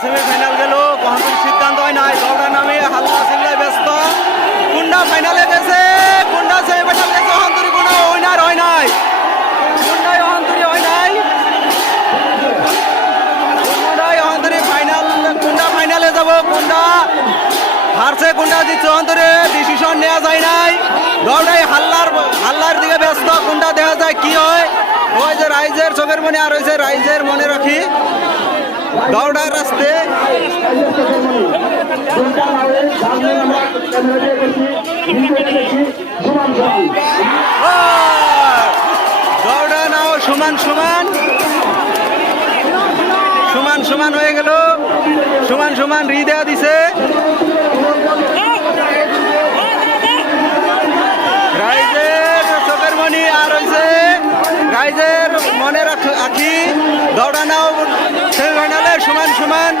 Semifinal গেল, কোনো সিদ্ধান্ত হয় নাই। দলটার নামে হাল্লা চিল্লায় ব্যস্ত। কোনটা ফাইনালে গেছে, কোনটা সেমিফাইনাল গেছে, অহন্তরী কোনো উইনার হয় নাই। কোনটাই অহন্তরী হয় নাই, কোনটাই অহন্তরী ফাইনাল। কোনটা ফাইনালে যাব, কোনটা হারছে, কোনটা জিতছে, অহন্তরী ডিসিশন নেওয়া যায় নাই। দলটাই হাল্লার দিকে ব্যস্ত। কোনটা দেখা যায় কি হয়। ওই যে রাইজের চোখের মনে, আর হয়েছে রাইজের মনে রাখি দলটার রাস্তে। দলটা নাও সমান সমান সমান সমান হয়ে গেল, সমান সমান হৃদয় দিছে। রাইজের চোখের মনি আর হয়েছে রাইজের মনে রাখি দলটা নাও সেমিফাইনালে সমান সমান।